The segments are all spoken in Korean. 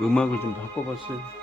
음악을 좀 바꿔봤어요.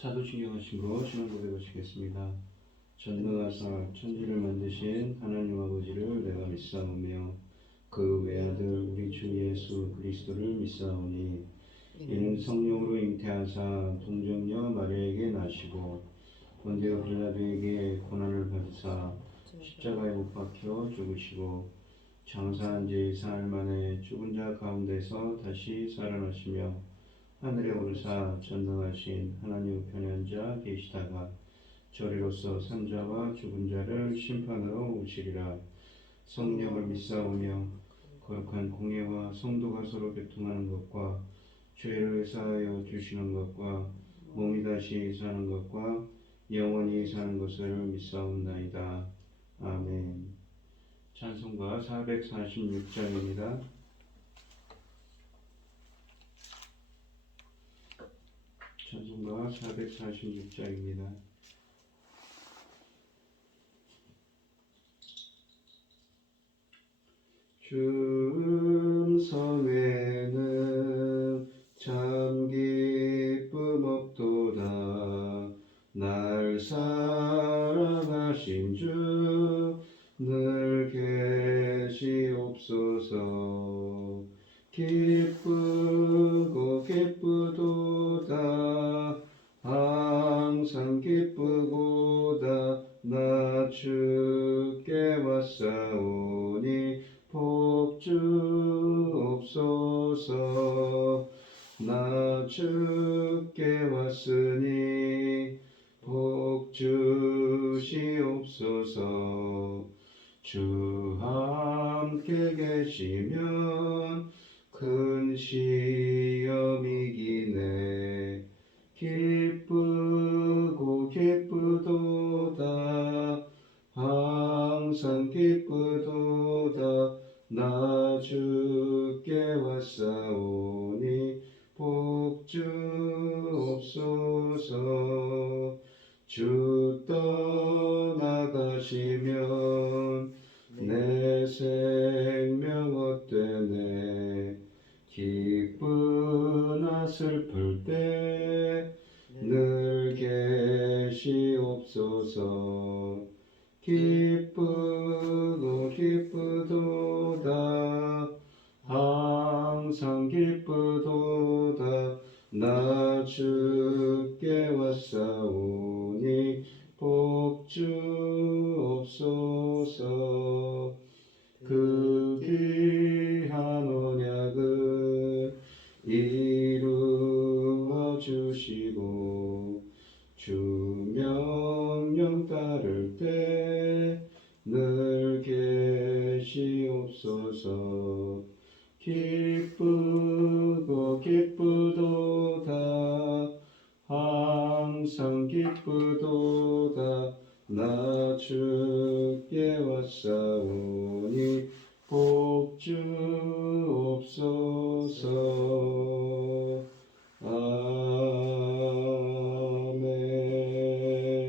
사도신경하심으로 신앙 고백하시겠습니다. 전능하사 천지를 만드신 하나님 아버지를 내가 믿사오며 그 외아들 우리 주 예수 그리스도를 믿사오니 이는 성령으로 잉태하사 동정녀 마리아에게 나시고 본디오 빌라도에게 고난을 받으사 십자가에 못 박혀 죽으시고 장사한 지 사흘 만에 죽은 자 가운데서 다시 살아나시며 하늘에 오르사 전능하신 하나님 우편에 앉아 계시다가 저리로서 산자와 죽은 자를 심판하러 오시리라. 성령을 믿사오며 거룩한 공예와 성도가 서로 교통하는 것과 죄를 사하여 주시는 것과 몸이 다시 사는 것과 영원히 사는 것을 믿사옵나이다. 아멘. 찬송가 446장입니다. 찬송가 446장입니다. 주 성에는 참 기쁨 없도다. 날 사랑하신 주 늘 계시옵소서. 기쁘고 기쁘도다. 항상 기쁘고다. 나 주께 왔사오니 복 주옵소서. 나 주께 왔으니 복 주시옵소서. 주 함께 계시면 큰 시험 이기네. 기쁘고 기쁘도다. 항상 기쁘도다. 나 주께 왔사오니 복 주옵소서. 주 떠나가시면 내 생명 헛되네. 기쁘나 슬플 때 늘 계시옵소서. 기쁘고 기쁘도다. 항상 기쁘도다. 나 주께 왔사오니 복 주옵소서. 그 귀한 언약을 이루어 주시고 주 명령 따를 때 늘 계시옵소서. 기쁘고 기쁘도다. 항상 기쁘도다. 나 주께 왔사오니 복 주옵소서.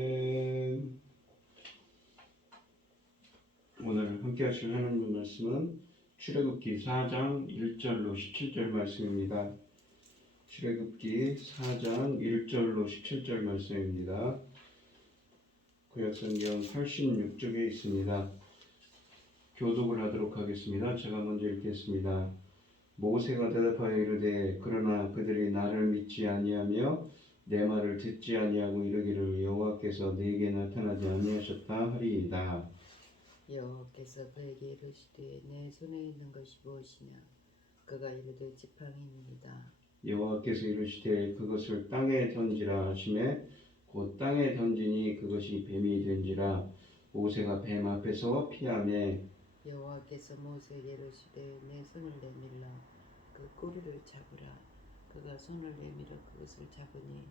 아멘. 오늘 함께 하실 하나님의 말씀은 출애굽기 4장 1절로 17절 말씀입니다. 출애굽기 4장 1절로 17절 말씀입니다. 구약성경 86쪽에 있습니다. 교독을 하도록 하겠습니다. 제가 먼저 읽겠습니다. 모세가 대답하여 이르되 그러나 그들이 나를 믿지 아니하며 내 말을 듣지 아니하고 이르기를 여호와께서 네게 나타나지 아니하셨다 하리이다. 여호와께서 그에게 이르시되 내 손에 있는 것이 무엇이냐? 그가 이르되 지팡이니이다. 여호와께서 이르시되 그것을 땅에 던지라 하시매 곧 땅에 던지니 그것이 뱀이 된지라. 모세가 뱀 앞에서 피하매 여호와께서 모세에게 이르시되 내 손을 내밀라 그 꼬리를 잡으라. 그가 손을 내밀어 그것을 잡으니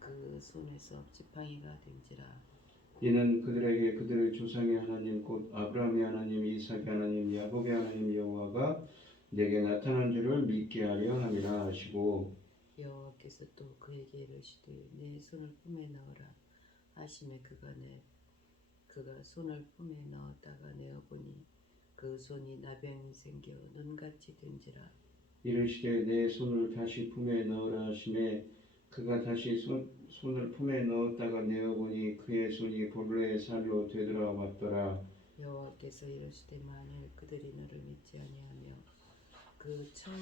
그 손에서 지팡이가 된지라. 이는 그들에게 그들의 조상의 하나님 곧 아브라함의 하나님 이삭의 하나님 야곱의 하나님 여호와가 내게 나타난 줄을 믿게 하려 함이라 하시고 여호와께서 또 그에게 이르시되 내 손을 품에 넣으라 하시매 그가 손을 품에 넣었다가 내어보니 그 손이 나병이 생겨 눈같이 된지라. 이르시되 내 손을 다시 품에 넣으라 하시매 그가 다시 손을 품에 넣었다가 내어보니 그의 손이 본래의 살로 되돌아왔더라. 여호와께서 이르시되 만일 그들이 너를 믿지 아니하며 그 처음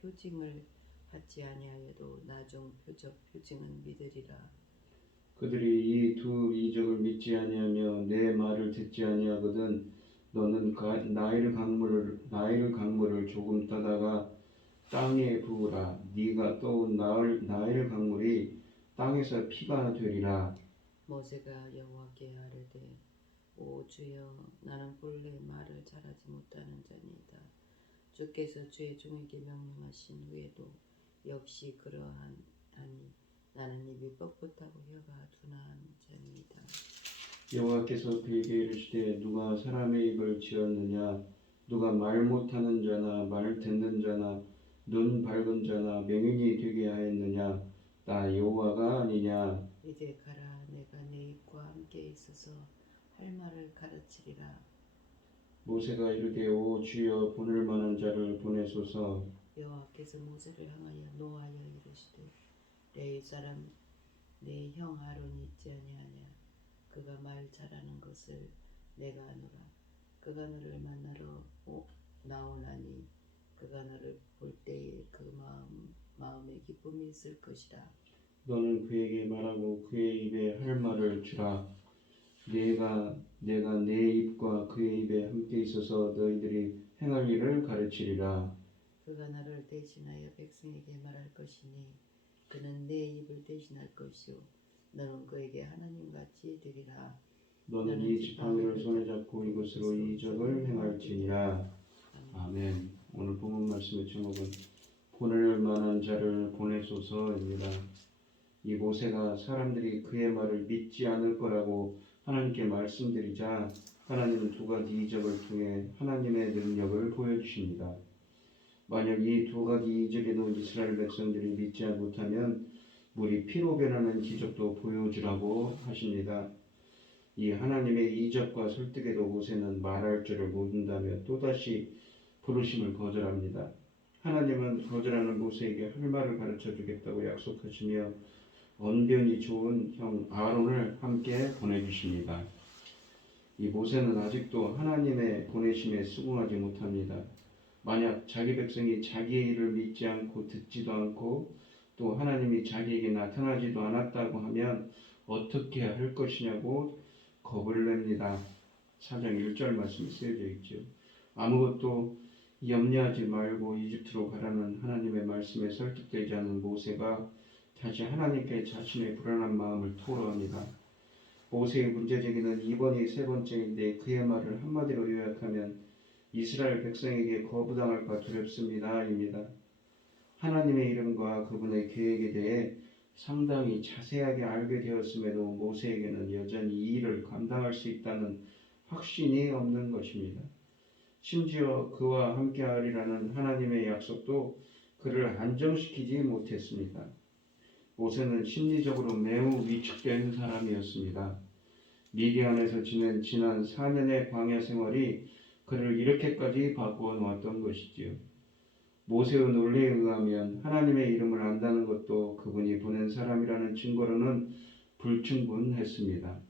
표징을 받지 아니하여도 나중 표징은 믿으리라. 그들이 이 두 이적을 믿지 아니하며 내 말을 듣지 아니하거든 너는 나일 강물을 조금 떠다가 땅에 부으라. 네가 떠온 나일 강물이 땅에서 피가 되리라. 모세가 여호와께 아뢰되 오 주여 나는 본래 말을 잘하지 못하는 자니이다. 주께서 주의 종에게 명령하신 후에도 역시 그러하니 나는 입이 뻣뻣하고 혀가 둔한 자니이다. 여호와께서 그에게 이르시되 누가 사람의 입을 지었느냐 누가 말 못하는 자나 말 듣는 자나 눈 밝은 자나 맹인이 되게 하였느냐 나 여호와가 아니냐. 이제 가라 내가 네 입과 함께 있어서 할 말을 가르치리라. 모세가 이르되 오 주여 보낼 만한 자를 보내소서. 여호와께서 모세를 향하여 노하여 이르시되 레위 사람 내 형 아론이 있지 아니하냐. 그가 말 잘하는 것을 내가 아노라. 그가 너를 만나러 나오나니 그가 너를 볼 때에 그 마음에 기쁨이 있을 것이라. 너는 그에게 말하고 그의 입에 할 말을 주라. 내가 내 입과 그의 입에 함께 있어서 너희들이 행할 일을 가르치리라. 그가 너를 대신하여 백성에게 말할 것이니 그는 내 입을 대신할 것이요 너는 그에게 하나님같이 되리라. 너는 이 지팡이를 손에 잡고 이것으로 이적을 행할지니라. 아멘. 오늘 본문 말씀의 제목은 보낼 만한 자를 보내소서입니다. 이 모세가 사람들이 그의 말을 믿지 않을 거라고 하나님께 말씀드리자 하나님은 두 가지 이적을 통해 하나님의 능력을 보여주십니다. 만약 이 두 가지 이적에도 이스라엘 백성들이 믿지 못하면 물이 피로 변하는 기적도 보여주라고 하십니다. 이 하나님의 이적과 설득에도 모세는 말할 줄을 모른다며 또다시 부르심을 거절합니다. 하나님은 거절하는 모세에게 할 말을 가르쳐 주겠다고 약속하시며 언변이 좋은 형 아론을 함께 보내주십니다. 이 모세는 아직도 하나님의 보내심에 수긍하지 못합니다. 만약 자기 백성이 자기의 일을 믿지 않고 듣지도 않고 또 하나님이 자기에게 나타나지도 않았다고 하면 어떻게 할 것이냐고 겁을 냅니다. 4장 1절 말씀이 쓰여져 있죠. 아무것도 염려하지 말고 이집트로 가라는 하나님의 말씀에 설득되지 않은 모세가 다시 하나님께 자신의 불안한 마음을 토로합니다. 모세의 문제제기는 이번이 세 번째인데 그의 말을 한마디로 요약하면 이스라엘 백성에게 거부당할까 두렵습니다 입니다. 하나님의 이름과 그분의 계획에 대해 상당히 자세하게 알게 되었음에도 모세에게는 여전히 이 일을 감당할 수 있다는 확신이 없는 것입니다. 심지어 그와 함께하리라는 하나님의 약속도 그를 안정시키지 못했습니다. 모세는 심리적으로 매우 위축된 사람이었습니다. 미디안에서 지낸 지난 4년의 광야 생활이 그를 이렇게까지 바꾸어 놓았던 것이지요. 모세의 논리에 의하면 하나님의 이름을 안다는 것도 그분이 보낸 사람이라는 증거로는 불충분했습니다.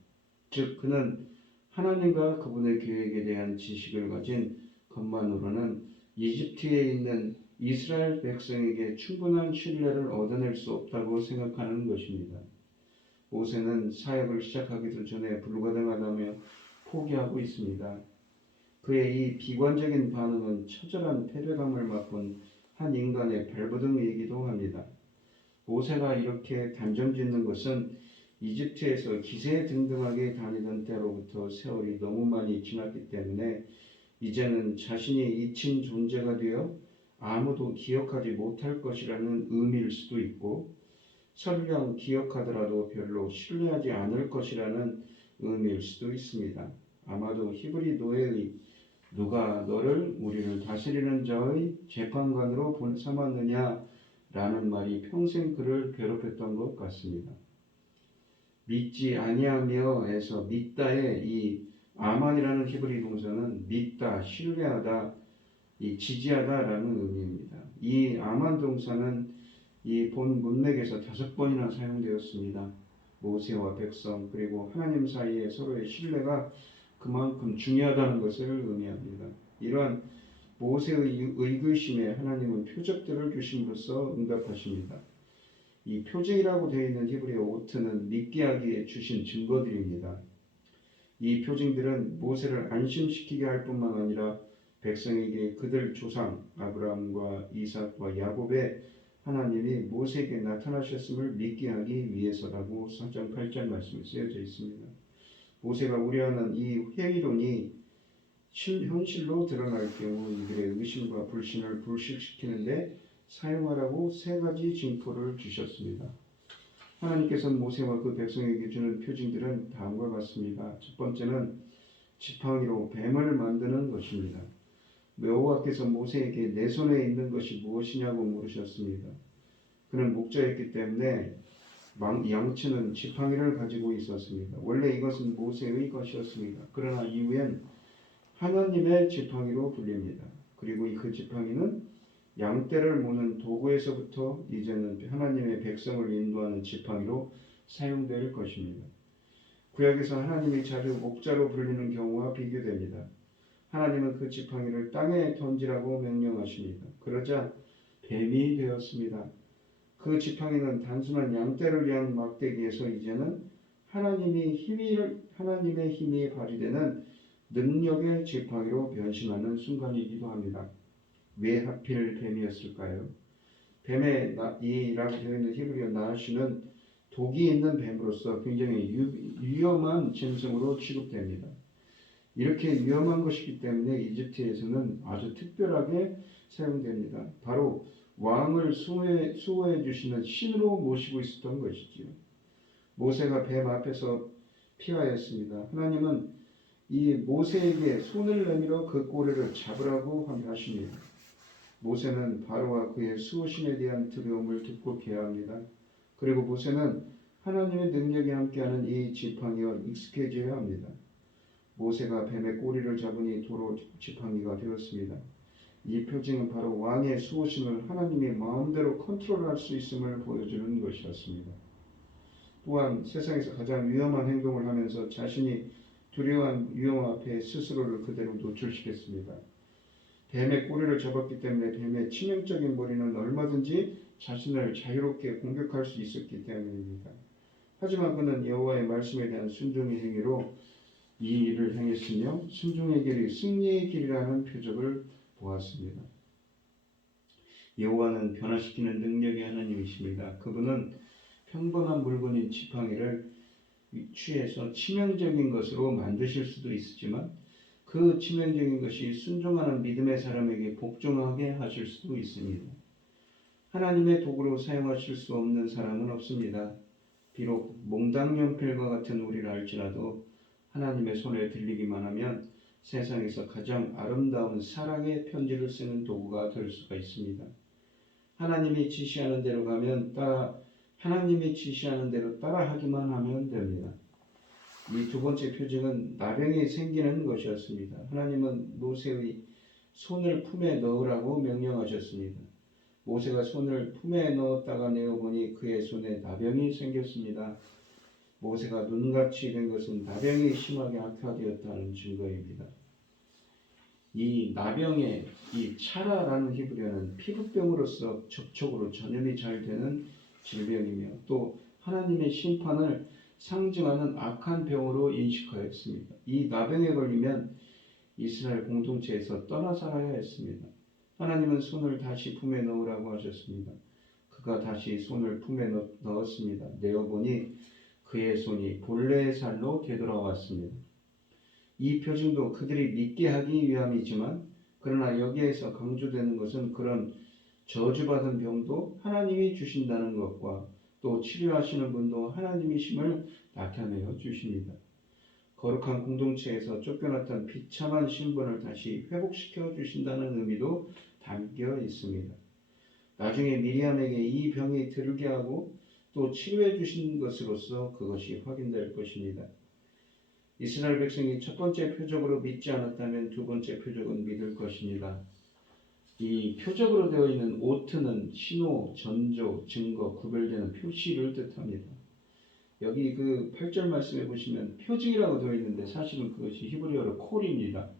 즉 그는 하나님과 그분의 계획에 대한 지식을 가진 것만으로는 이집트에 있는 이스라엘 백성에게 충분한 신뢰를 얻어낼 수 없다고 생각하는 것입니다. 모세는 사역을 시작하기도 전에 불가능하다며 포기하고 있습니다. 그의 이 비관적인 반응은 처절한 패배감을 맛본 한 인간의 발버둥이기도 합니다. 모세가 이렇게 단정짓는 것은 이집트에서 기세등등하게 다니던 때로부터 세월이 너무 많이 지났기 때문에 이제는 자신이 잊힌 존재가 되어 아무도 기억하지 못할 것이라는 의미일 수도 있고 설령 기억하더라도 별로 신뢰하지 않을 것이라는 의미일 수도 있습니다. 아마도 히브리 노예의 누가 너를 우리를 다스리는 자의 재판관으로 삼았느냐라는 말이 평생 그를 괴롭혔던 것 같습니다. 믿지 아니하며에서 믿다의 이 아만이라는 히브리 동사는 믿다, 신뢰하다, 이 지지하다라는 의미입니다. 이 아만 동사는 이 본 문맥에서 5번이나 사용되었습니다. 모세와 백성 그리고 하나님 사이의 서로의 신뢰가 그만큼 중요하다는 것을 의미합니다. 이러한 모세의 의구심에 하나님은 표적들을 주심으로써 응답하십니다. 이 표징이라고 되어 있는 히브리어 오트는 믿게 하기에 주신 증거들입니다. 이 표징들은 모세를 안심시키게 할 뿐만 아니라 백성에게 그들 조상 아브라함과 이삭과 야곱의 하나님이 모세에게 나타나셨음을 믿게 하기 위해서라고 4장 8절 말씀에 쓰여져 있습니다. 모세가 우려하는 이 회의론이 현실로 드러날 경우 이들의 의심과 불신을 불식시키는데 사용하라고 3가지 징표를 주셨습니다. 하나님께서는 모세와 그 백성에게 주는 표징들은 다음과 같습니다. 첫 번째는 지팡이로 뱀을 만드는 것입니다. 여호와께서 모세에게 내 손에 있는 것이 무엇이냐고 물으셨습니다. 그는 목자였기 때문에 양치는 지팡이를 가지고 있었습니다. 원래 이것은 모세의 것이었습니다. 그러나 이후엔 하나님의 지팡이로 불립니다. 그리고 그 지팡이는 양떼를 모는 도구에서부터 이제는 하나님의 백성을 인도하는 지팡이로 사용될 것입니다. 구약에서 하나님이 자주 목자로 불리는 경우와 비교됩니다. 하나님은 그 지팡이를 땅에 던지라고 명령하십니다. 그러자 뱀이 되었습니다. 그 지팡이는 단순한 양떼를 위한 막대기에서 이제는 하나님의 힘이 발휘되는 능력의 지팡이로 변신하는 순간이기도 합니다. 왜 하필 뱀이었을까요? 뱀의 이라고 되어 있는 히브리어 나시는 독이 있는 뱀으로서 굉장히 위험한 짐승으로 취급됩니다. 이렇게 위험한 것이기 때문에 이집트에서는 아주 특별하게 사용됩니다. 바로 왕을 수호해 주시는 신으로 모시고 있었던 것이지요. 모세가 뱀 앞에서 피하였습니다. 하나님은 이 모세에게 손을 내밀어 그 꼬리를 잡으라고 하십니다. 모세는 바로와 그의 수호신에 대한 두려움을 뒷골게 합니다. 그리고 모세는 하나님의 능력이 함께하는 이 지팡이와 익숙해져야 합니다. 모세가 뱀의 꼬리를 잡으니 도로 지팡이가 되었습니다. 이 표징은 바로 왕의 수호신을 하나님이 마음대로 컨트롤할 수 있음을 보여주는 것이었습니다. 또한 세상에서 가장 위험한 행동을 하면서 자신이 두려워한 위험 앞에 스스로를 그대로 노출시켰습니다. 뱀의 꼬리를 잡았기 때문에 뱀의 치명적인 머리는 얼마든지 자신을 자유롭게 공격할 수 있었기 때문입니다. 하지만 그는 여호와의 말씀에 대한 순종의 행위로 이 일을 행했으며 순종의 길이 승리의 길이라는 표적을 보았습니다. 여호와는 변화시키는 능력의 하나님이십니다. 그분은 평범한 물건인 지팡이를 취해서 치명적인 것으로 만드실 수도 있지만 그 치명적인 것이 순종하는 믿음의 사람에게 복종하게 하실 수도 있습니다. 하나님의 도구로 사용하실 수 없는 사람은 없습니다. 비록 몽당연필과 같은 우리를 할지라도 하나님의 손에 들리기만 하면 세상에서 가장 아름다운 사랑의 편지를 쓰는 도구가 될 수가 있습니다. 하나님이 지시하는 대로 가면 하나님이 지시하는 대로 따라하기만 하면 됩니다. 이 두 번째 표징은 나병이 생기는 것이었습니다. 하나님은 모세의 손을 품에 넣으라고 명령하셨습니다. 모세가 손을 품에 넣었다가 내어보니 그의 손에 나병이 생겼습니다. 모세가 눈같이 된 것은 나병이 심하게 악화되었다는 증거입니다. 이 나병의 이 차라라는 히브리어는 피부병으로서 접촉으로 전염이 잘 되는 질병이며 또 하나님의 심판을 상징하는 악한 병으로 인식하였습니다. 이 나병에 걸리면 이스라엘 공동체에서 떠나 살아야 했습니다. 하나님은 손을 다시 품에 넣으라고 하셨습니다. 그가 다시 손을 품에 넣었습니다. 내어보니 그의 손이 본래의 살로 되돌아왔습니다. 이 표징도 그들이 믿게 하기 위함이지만 그러나 여기에서 강조되는 것은 그런 저주받은 병도 하나님이 주신다는 것과 또 치료하시는 분도 하나님이심을 나타내어 주십니다. 거룩한 공동체에서 쫓겨났던 비참한 신분을 다시 회복시켜 주신다는 의미도 담겨 있습니다. 나중에 미리암에게 이 병이 들게 하고 또 치료해 주신 것으로서 그것이 확인될 것입니다. 이스라엘 백성이 첫 번째 표적으로 믿지 않았다면 두 번째 표적은 믿을 것입니다. 이 표적으로 되어 있는 오트는 신호, 전조, 증거, 구별되는 표시를 뜻합니다. 여기 그 8절 말씀에 보시면 표징이라고 되어 있는데 사실은 그것이 히브리어로 콜입니다.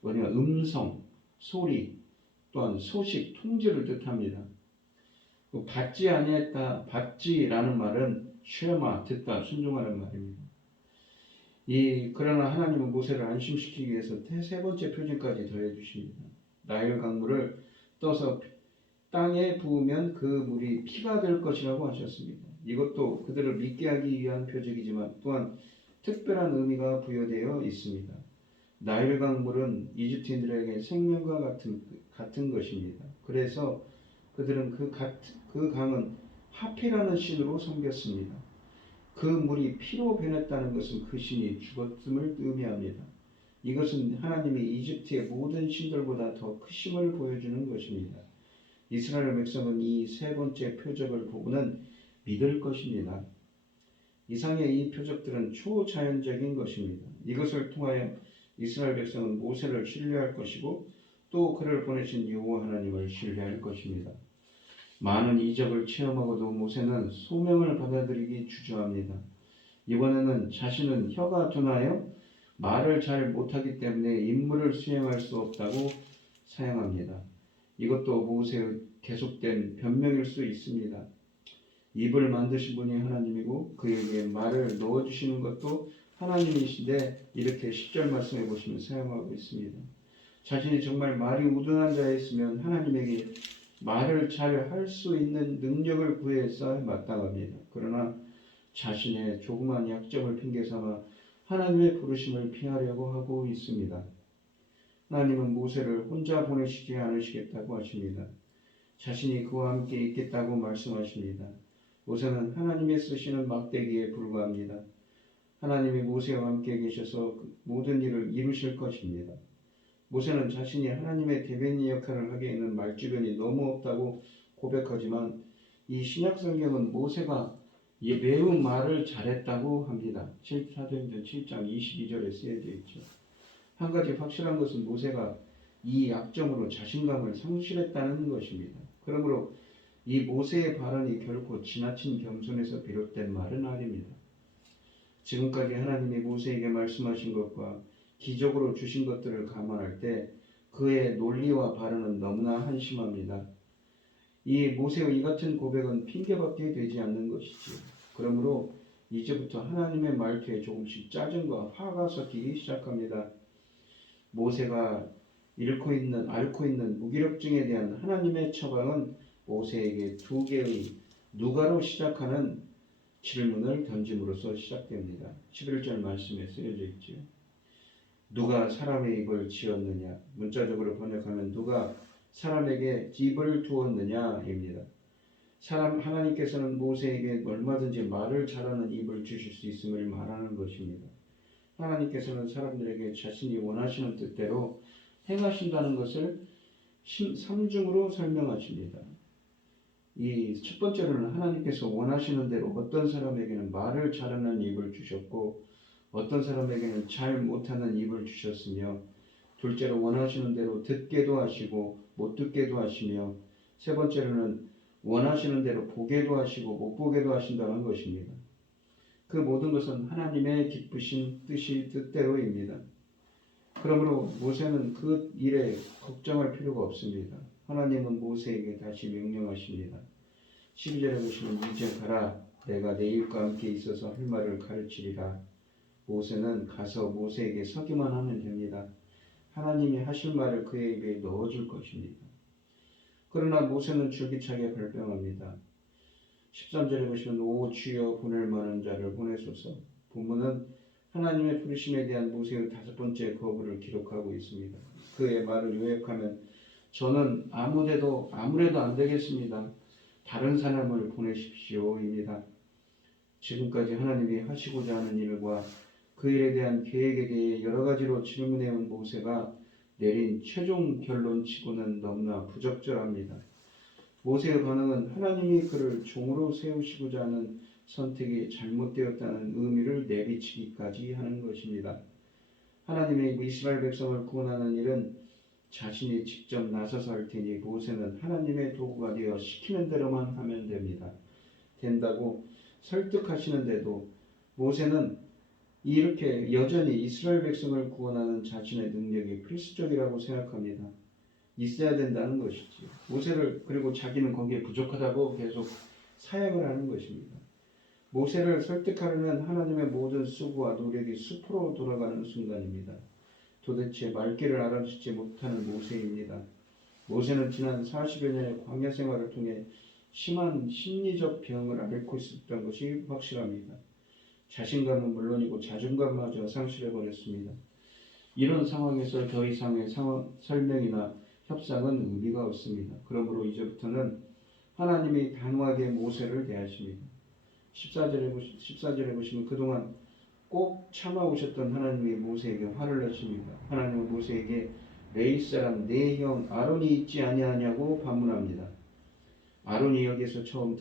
뭐냐면 음성, 소리, 또한 소식, 통지를 뜻합니다. 받지 아니했다, 받지라는 말은 쉐마, 듣다, 순종하는 말입니다. 그러나 하나님은 모세를 안심시키기 위해서 세 번째 표징까지 더해 주십니다. 나일 강물을 떠서 땅에 부으면 그 물이 피가 될 것이라고 하셨습니다. 이것도 그들을 믿게 하기 위한 표적이지만 또한 특별한 의미가 부여되어 있습니다. 나일 강물은 이집트인들에게 생명과 같은 것입니다. 그래서 그들은 그 강은 하피라는 신으로 섬겼습니다. 그 물이 피로 변했다는 것은 그 신이 죽었음을 의미합니다. 이것은 하나님이 이집트의 모든 신들보다 더 크심을 보여주는 것입니다. 이스라엘 백성은 이 세 번째 표적을 보고는 믿을 것입니다. 이상의 이 표적들은 초자연적인 것입니다. 이것을 통하여 이스라엘 백성은 모세를 신뢰할 것이고 또 그를 보내신 여호와 하나님을 신뢰할 것입니다. 많은 이적을 체험하고도 모세는 소명을 받아들이기 주저합니다. 이번에는 자신은 혀가 둔하여 말을 잘 못하기 때문에 임무를 수행할 수 없다고 사양합니다. 이것도 모세의 계속된 변명일 수 있습니다. 입을 만드신 분이 하나님이고 그에게 말을 넣어주시는 것도 하나님이신데 이렇게 10절 말씀해 보시면 사용하고 있습니다. 자신이 정말 말이 우둔한 자였으면 하나님에게 말을 잘 할 수 있는 능력을 구해서 마땅합니다. 그러나 자신의 조그만 약점을 핑계삼아 하나님의 부르심을 피하려고 하고 있습니다. 하나님은 모세를 혼자 보내시지 않으시겠다고 하십니다. 자신이 그와 함께 있겠다고 말씀하십니다. 모세는 하나님의 쓰시는 막대기에 불과합니다. 하나님이 모세와 함께 계셔서 모든 일을 이루실 것입니다. 모세는 자신이 하나님의 대변인 역할을 하기에는 말주변이 너무 없다고 고백하지만 이 신약성경은 모세가 매우 말을 잘했다고 합니다. 사도행전 7장 22절에 쓰여져 있죠. 한 가지 확실한 것은 모세가 이 약점으로 자신감을 상실했다는 것입니다. 그러므로 이 모세의 발언이 결코 지나친 겸손에서 비롯된 말은 아닙니다. 지금까지 하나님이 모세에게 말씀하신 것과 기적으로 주신 것들을 감안할 때 그의 논리와 발언은 너무나 한심합니다. 이 모세의 이 같은 고백은 핑계밖에 되지 않는 것이지요. 그러므로 이제부터 하나님의 말투에 조금씩 짜증과 화가 섞이기 시작합니다. 모세가 앓고 있는 무기력증에 대한 하나님의 처방은 모세에게 두 개의 누가로 시작하는 질문을 던짐으로써 시작됩니다. 11절 말씀에 쓰여져 있죠. 누가 사람의 입을 지었느냐? 문자적으로 번역하면 누가 사람에게 입을 두었느냐입니다. 하나님께서는 모세에게 얼마든지 말을 잘하는 입을 주실 수 있음을 말하는 것입니다. 하나님께서는 사람들에게 자신이 원하시는 뜻대로 행하신다는 것을 삼중으로 설명하십니다. 이 첫 번째로는 하나님께서 원하시는 대로 어떤 사람에게는 말을 잘하는 입을 주셨고 어떤 사람에게는 잘 못하는 입을 주셨으며 둘째로 원하시는 대로 듣게도 하시고 못 듣게도 하시며 세 번째로는 원하시는 대로 보게도 하시고 못 보게도 하신다는 것입니다. 그 모든 것은 하나님의 기쁘신 뜻대로입니다. 그러므로 모세는 그 일에 걱정할 필요가 없습니다. 하나님은 모세에게 다시 명령하십니다. 12절에 보시면 이제 가라 내가 내 일과 함께 있어서 할 말을 가르치리라. 모세는 가서 모세에게 서기만 하면 됩니다. 하나님이 하실 말을 그의 입에 넣어줄 것입니다. 그러나 모세는 줄기차게 발병합니다. 13절에 보시면 오 주여 보낼 만한 자를 보내소서. 본문은 하나님의 부르심에 대한 모세의 다섯 번째 거부를 기록하고 있습니다. 그의 말을 요약하면 저는 아무래도 안 되겠습니다. 다른 사람을 보내십시오입니다. 지금까지 하나님이 하시고자 하는 일과 그 일에 대한 계획에 대해 여러 가지로 질문해온 모세가 내린 최종 결론치고는 너무나 부적절합니다. 모세의 반응은 하나님이 그를 종으로 세우시고자 하는 선택이 잘못되었다는 의미를 내비치기까지 하는 것입니다. 하나님의 이스라엘 백성을 구원하는 일은 자신이 직접 나서서 할 테니 모세는 하나님의 도구가 되어 시키는 대로만 하면 된다고 설득하시는데도 모세는 이렇게 여전히 이스라엘 백성을 구원하는 자신의 능력이 필수적이라고 생각합니다. 있어야 된다는 것이지. 모세를 그리고 자기는 거기에 부족하다고 계속 사역을 하는 것입니다. 모세를 설득하려는 하나님의 모든 수고와 노력이 수포로 돌아가는 순간입니다. 도대체 말귀를 알아듣지 못하는 모세입니다. 모세는 지난 40여 년의 광야 생활을 통해 심한 심리적 병을 앓고 있었던 것이 확실합니다. 자신감은 물론이고 자존감마저 상실해버렸습니다. 이런 상황에서 더 이상의 설명이나 협상은 의미가 없습니다. 그러므로 이제부터는 하나님이 단호하게 모세를 대하십니다. 14절에 보시면 그동안 꼭 참아오셨던 하나님이 모세에게 화를 내십니다. 하나님은 모세에게 레위 사람 네 형 아론이 있지 아니하냐고 반문합니다. 아론이 여기에서 처음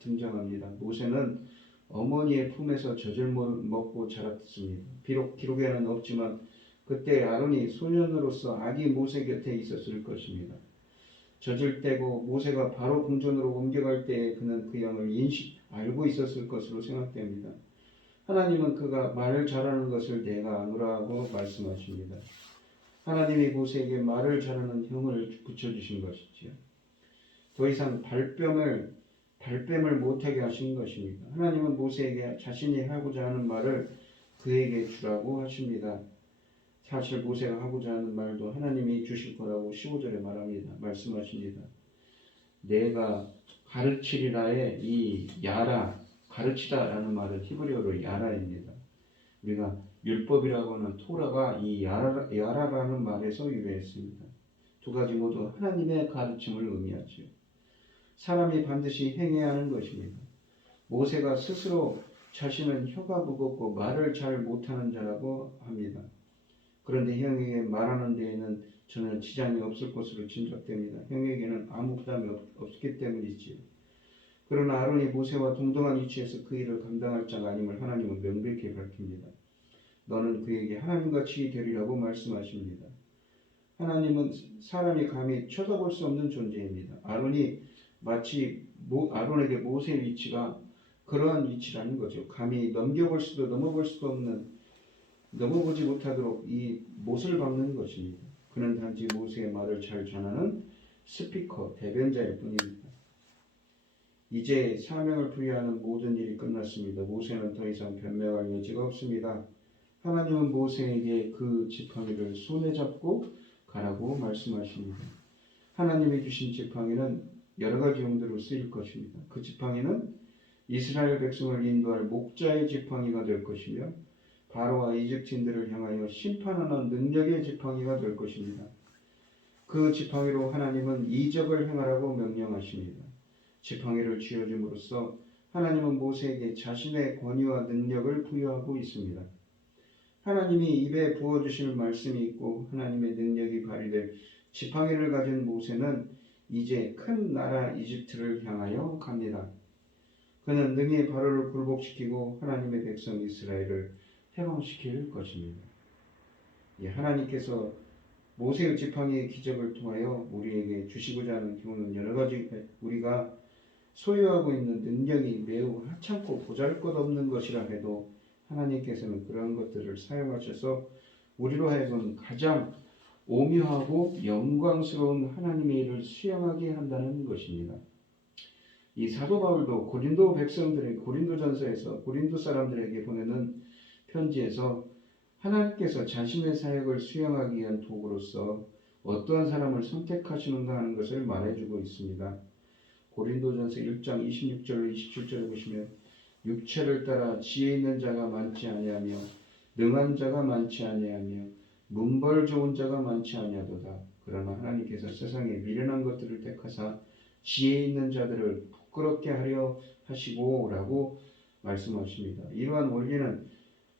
등장합니다. 모세는 어머니의 품에서 젖을 먹고 자랐습니다. 비록 기록에는 없지만 그때 아론이 소년으로서 아기 모세 곁에 있었을 것입니다. 젖을 떼고 모세가 바로 궁전으로 옮겨갈 때에 그는 그 양을 알고 있었을 것으로 생각됩니다. 하나님은 그가 말을 잘하는 것을 내가 아노라고 말씀하십니다. 하나님이 모세에게 말을 잘하는 형을 붙여주신 것이지요. 더 이상 발뺌을 못하게 하신 것입니다. 하나님은 모세에게 자신이 하고자 하는 말을 그에게 주라고 하십니다. 사실 모세가 하고자 하는 말도 하나님이 주실 거라고 15절에 말씀하십니다. 내가 가르치리라의 이 야라, 가르치다라는 말은 히브리어로 야라입니다. 우리가 율법이라고 하는 토라가 이 야라라는 말에서 유래했습니다. 두 가지 모두 하나님의 가르침을 의미하지요. 사람이 반드시 행해야 하는 것입니다. 모세가 스스로 자신은 혀가 무겁고 말을 잘 못하는 자라고 합니다. 그런데 형에게 말하는 데에는 전혀 지장이 없을 것으로 짐작됩니다. 형에게는 아무 부담이 없기 때문이지요. 그러나 아론이 모세와 동등한 위치에서 그 일을 감당할 자가 아님을 하나님은 명백히 밝힙니다. 너는 그에게 하나님같이 되리라고 말씀하십니다. 하나님은 사람이 감히 쳐다볼 수 없는 존재입니다. 아론이 마치 아론에게 모세의 위치가 그러한 위치라는 거죠. 감히 넘겨볼 수도 넘어볼 수도 없는, 넘어보지 못하도록 이 못을 박는 것입니다. 그는 단지 모세의 말을 잘 전하는 스피커, 대변자일 뿐입니다. 이제 사명을 부여하는 모든 일이 끝났습니다. 모세는 더 이상 변명할 여지가 없습니다. 하나님은 모세에게 그 지팡이를 손에 잡고 가라고 말씀하십니다. 하나님이 주신 지팡이는 여러 가지 용도로 쓰일 것입니다. 그 지팡이는 이스라엘 백성을 인도할 목자의 지팡이가 될 것이며 바로와 이집트인들을 향하여 심판하는 능력의 지팡이가 될 것입니다. 그 지팡이로 하나님은 이적을 행하라고 명령하십니다. 지팡이를 쥐어줌으로써 하나님은 모세에게 자신의 권위와 능력을 부여하고 있습니다. 하나님이 입에 부어주실 말씀이 있고 하나님의 능력이 발휘될 지팡이를 가진 모세는 이제 큰 나라 이집트를 향하여 갑니다. 그는 능히 바로를 굴복시키고 하나님의 백성 이스라엘을 해방시킬 것입니다. 하나님께서 모세의 지팡이의 기적을 통하여 우리에게 주시고자 하는 교훈은 여러 가지. 우리가 소유하고 있는 능력이 매우 하찮고 보잘것없는 것이라 해도 하나님께서는 그러한 것들을 사용하셔서 우리로 하여금 가장 오묘하고 영광스러운 하나님의 일을 수행하게 한다는 것입니다. 이 사도 바울도 고린도전서에서 고린도 사람들에게 보내는 편지에서 하나님께서 자신의 사역을 수행하기 위한 도구로서 어떠한 사람을 선택하시는가 하는 것을 말해주고 있습니다. 고린도전서 1장 26절로 27절을 보시면 육체를 따라 지혜 있는 자가 많지 아니하며 능한 자가 많지 아니하며 문벌 좋은 자가 많지 아니하도다. 그러나 하나님께서 세상에 미련한 것들을 택하사 지혜 있는 자들을 부끄럽게 하려 하시고 라고 말씀하십니다. 이러한 원리는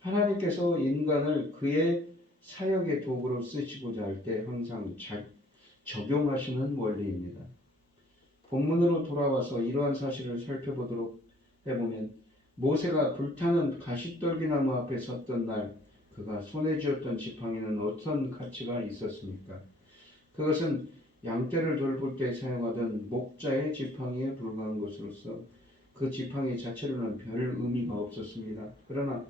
하나님께서 인간을 그의 사역의 도구로 쓰시고자 할 때 항상 잘 적용하시는 원리입니다. 본문으로 돌아와서 이러한 사실을 살펴보도록 해보면 모세가 불타는 가시떨기나무 앞에 섰던 날 그가 손에 쥐었던 지팡이는 어떤 가치가 있었습니까? 그것은 양떼를 돌볼 때 사용하던 목자의 지팡이에 불과한 것으로서 그 지팡이 자체로는 별 의미가 없었습니다. 그러나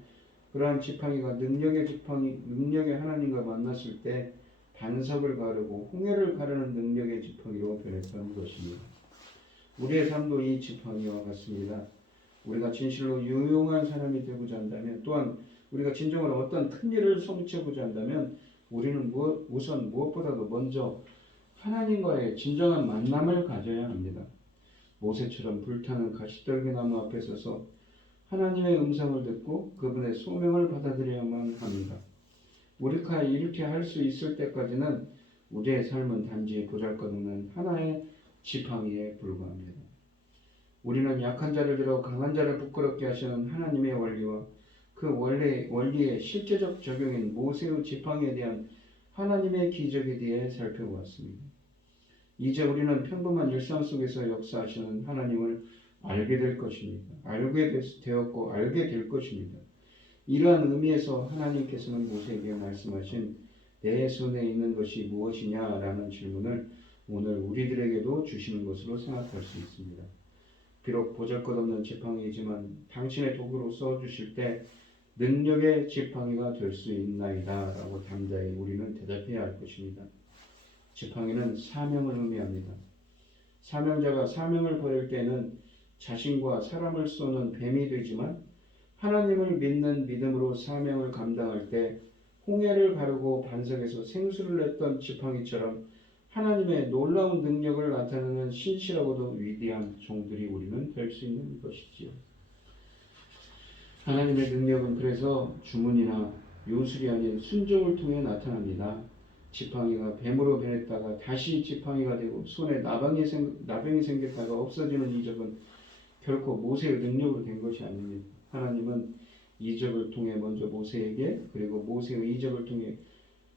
그러한 지팡이가 능력의 하나님과 만났을 때 반석을 가르고 홍해를 가르는 능력의 지팡이로 변했던 것입니다. 우리의 삶도 이 지팡이와 같습니다. 우리가 진실로 유용한 사람이 되고자 한다면, 또한 우리가 진정으로 어떤 큰 일을 성취하고자 한다면 우리는 우선 무엇보다도 먼저 하나님과의 진정한 만남을 가져야 합니다. 모세처럼 불타는 가시떨기 나무 앞에 서서 하나님의 음성을 듣고 그분의 소명을 받아들여야만 합니다. 우리가 이렇게 할 수 있을 때까지는 우리의 삶은 단지 보잘것없는 하나의 지팡이에 불과합니다. 우리는 약한 자를 들어 강한 자를 부끄럽게 하시는 하나님의 원리와 그 원리의 실제적 적용인 모세의 지팡이에 대한 하나님의 기적에 대해 살펴보았습니다. 이제 우리는 평범한 일상 속에서 역사하시는 하나님을 알게 될 것입니다. 알게 될 것입니다. 이러한 의미에서 하나님께서는 모세에게 말씀하신 내 손에 있는 것이 무엇이냐라는 질문을 오늘 우리들에게도 주시는 것으로 생각할 수 있습니다. 비록 보잘것없는 지팡이이지만 당신의 도구로 써주실 때 능력의 지팡이가 될 수 있나이다 라고 담대히 우리는 대답해야 할 것입니다. 지팡이는 사명을 의미합니다. 사명자가 사명을 버릴 때는 자신과 사람을 쏘는 뱀이 되지만 하나님을 믿는 믿음으로 사명을 감당할 때 홍해를 가르고 반석에서 생수를 냈던 지팡이처럼 하나님의 놀라운 능력을 나타내는 신실하고도 위대한 종들이 우리는 될 수 있는 것이지요. 하나님의 능력은 그래서 주문이나 요술이 아닌 순종을 통해 나타납니다. 지팡이가 뱀으로 변했다가 다시 지팡이가 되고 손에 나병이 생겼다가 없어지는 이적은 결코 모세의 능력으로 된 것이 아닙니다. 하나님은 이적을 통해 먼저 모세에게, 그리고 모세의 이적을 통해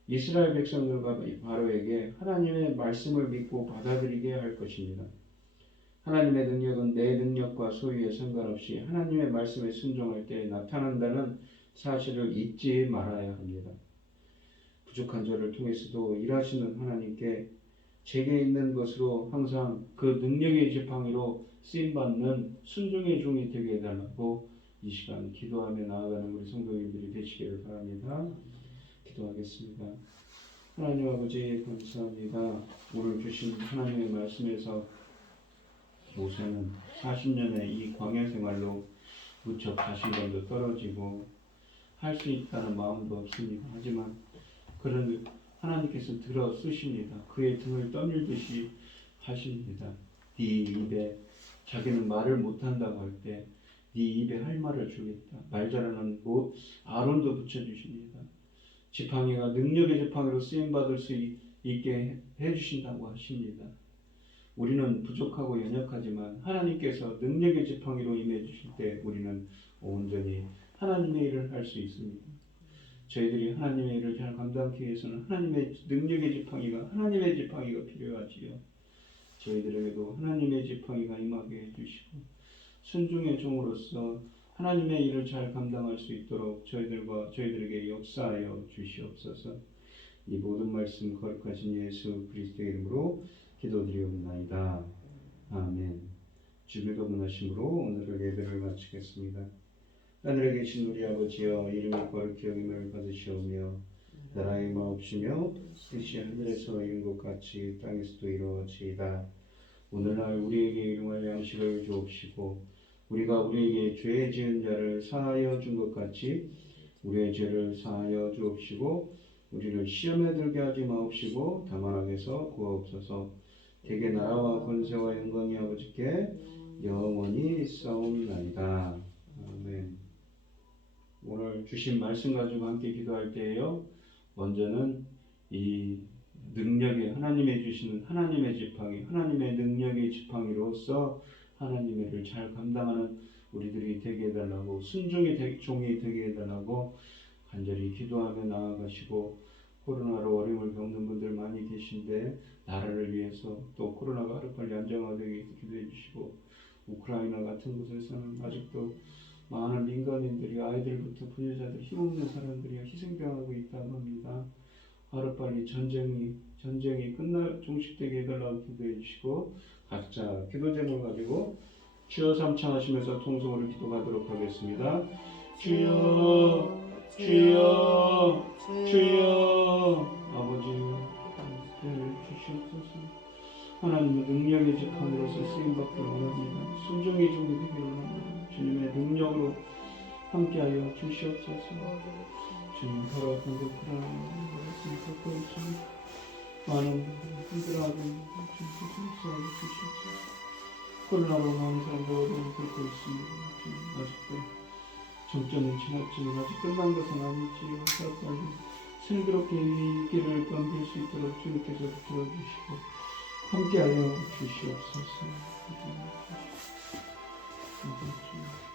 이스라엘 백성들과 바로에게 하나님의 말씀을 믿고 받아들이게 할 것입니다. 하나님의 능력은 내 능력과 소유에 상관없이 하나님의 말씀에 순종할 때 나타난다는 사실을 잊지 말아야 합니다. 부족한 저를 통해서도 일하시는 하나님께 제게 있는 것으로 항상 그 능력의 지팡이로 쓰임받는 순종의 종이 되게 해달라고 이 시간 기도하며 나아가는 우리 성도님들이 되시기를 바랍니다. 기도하겠습니다. 하나님 아버지 감사합니다. 오늘 주신 하나님의 말씀에서 모세는 40년의 이 광야 생활로 무척 자신감도 떨어지고 할 수 있다는 마음도 없습니다. 하지만 그런 하나님께서 들어 쓰십니다. 그의 등을 떠밀듯이 하십니다. 네 입에, 자기는 말을 못한다고 할 때 네 입에 할 말을 주겠다. 말 잘하는 아론도 붙여주십니다. 지팡이가 능력의 지팡이로 쓰임받을 수 있게 해주신다고 하십니다. 우리는 부족하고 연약하지만 하나님께서 능력의 지팡이로 임해주실 때 우리는 온전히 하나님의 일을 할 수 있습니다. 저희들이 하나님의 일을 잘 감당하기 위해서는 하나님의 능력의 지팡이가 필요하지요. 저희들에게도 하나님의 지팡이가 임하게 해주시고 순종의 종으로서 하나님의 일을 잘 감당할 수 있도록 저희들에게 역사하여 주시옵소서. 이 모든 말씀 거룩하신 예수 그리스도의 이름으로 기도드리옵나이다. 아멘. 주기도 문하심으로 오늘의 예배를 마치겠습니다. 하늘에 계신 우리 아버지여, 이름이 거룩히 여김을 받으시오며 나라의 마옵시며 뜻이 하늘에서 이룬 것 같이 땅에서도 이루어지이다. 오늘날 우리에게 일용할 양식을 주옵시고 우리가 우리에게 죄 지은 자를 사하여 준 것 같이 우리의 죄를 사하여 주옵시고 우리를 시험에 들게 하지 마옵시고 다만 악에서 구하옵소서. 대개 나라와 권세와 영광이 아버지께 영원히 있사옵나이다. 아멘. 오늘 주신 말씀 가지고 함께 기도할 때에요, 먼저는 이 능력의 하나님의 주시는 하나님의 지팡이, 하나님의 능력의 지팡이로서 하나님의 일을 잘 감당하는 우리들이 되게 해달라고, 순종의 종이 되게 해달라고 간절히 기도하며 나아가시고, 코로나로 어려움을 겪는 분들 많이 계신데 나라를 위해서 또 코로나가 하루빨리 안정화되기 위해서 기도해 주시고, 우크라이나 같은 곳에서는 아직도 많은 민간인들이, 아이들부터 부유자들, 힘없는 사람들이 희생당하고 있다고 합니다. 하루빨리 전쟁이 전쟁이 종식되게 해달라고 기도해 주시고 각자 기도 제목을 가지고 주여 삼창하시면서 통성으로 기도하도록 하겠습니다. 주여 주여 주여 아버지 은혜를 주시옵소서. 하나님의 능력의 재판으로서 쓰임받기를 원합니다. 순종의 종이 되기를 원합니다. 주님의 능력으로 함께하여 주시옵소서. 주님 바로 공격하라 말씀 듣고 있습니다. 많은 분들이 힘들어하고 있는 주님 역사하여 주시옵소서. 코로나로 많은 사람들 어려움을 겪고 있습니다. 주님 아직도 정점은 지났지만 아직 끝난 것은 아니지요. 빨리 슬기롭게 이 길을 건들 수 있도록 주님께서 도와주시고 함께하여 주시옵소서. 감사합니다.